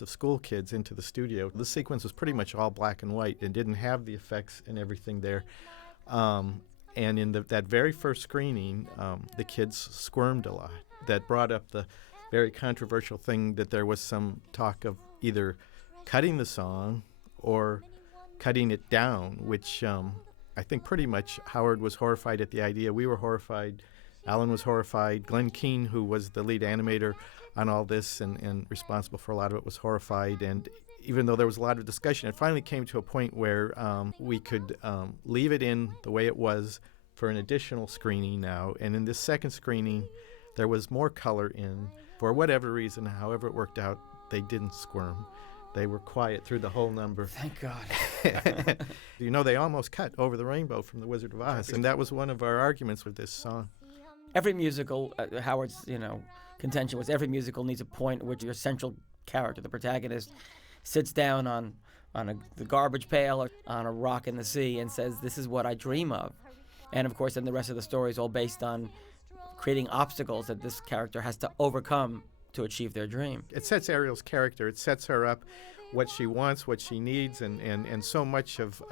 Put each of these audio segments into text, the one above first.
of school kids into the studio. The sequence was pretty much all black and white and didn't have the effects and everything there. And in that very first screening, the kids squirmed a lot. That brought up the very controversial thing that there was some talk of either cutting the song or cutting it down, which I think pretty much Howard was horrified at the idea. We were horrified. Alan was horrified. Glenn Keane, who was the lead animator on all this and responsible for a lot of it, was horrified. And even though there was a lot of discussion, it finally came to a point where we could leave it in the way it was for an additional screening now. And in this second screening, there was more color in. For whatever reason, however it worked out, they didn't squirm. They were quiet through the whole number. Thank God. You know, they almost cut Over the Rainbow from The Wizard of Oz, and that was one of our arguments with this song. Every musical, Howard's, contention was every musical needs a point at which your central character, the protagonist, sits down on the garbage pail or on a rock in the sea and says, "This is what I dream of." And of course, then the rest of the story is all based on creating obstacles that this character has to overcome to achieve their dream. It sets Ariel's character. It sets her up, what she wants, what she needs, and so much of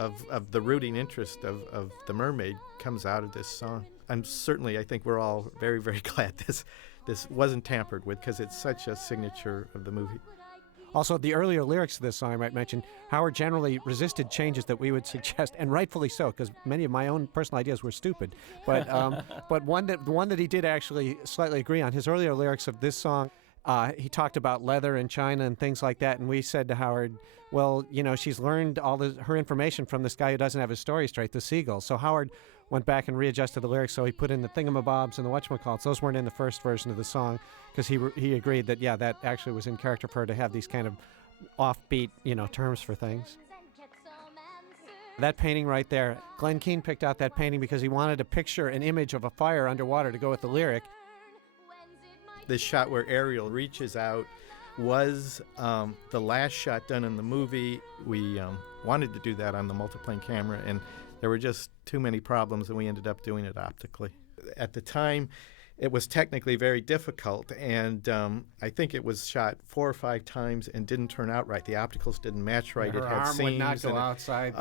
the rooting interest of the mermaid comes out of this song. And certainly I think we're all very, very glad this wasn't tampered with, because it's such a signature of the movie. Also, the earlier lyrics of this song, I might mention, Howard generally resisted changes that we would suggest, and rightfully so, because many of my own personal ideas were stupid. But but one that he did actually slightly agree on, his earlier lyrics of this song, he talked about leather and China and things like that, and we said to Howard, well, she's learned all her information from this guy who doesn't have his story straight, the seagull. So Howard went back and readjusted the lyrics, so he put in the thingamabobs and the whatchamacallits. Those weren't in the first version of the song, because he agreed that, yeah, that actually was in character for her to have these kind of offbeat, terms for things. That painting right there, Glenn Keane picked out that painting because he wanted to picture an image of a fire underwater to go with the lyric. This shot where Ariel reaches out was the last shot done in the movie. We wanted to do that on the multiplane camera, and there were just too many problems, and we ended up doing it optically. At the time, it was technically very difficult, and I think it was shot 4 or 5 times and didn't turn out right. The opticals didn't match right. Her it had arm seams would not go outside.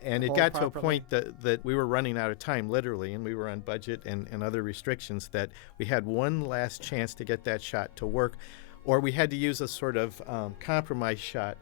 And it got to a point that we were running out of time, literally, and we were on budget and other restrictions, that we had one last chance to get that shot to work, or we had to use a sort of compromise shot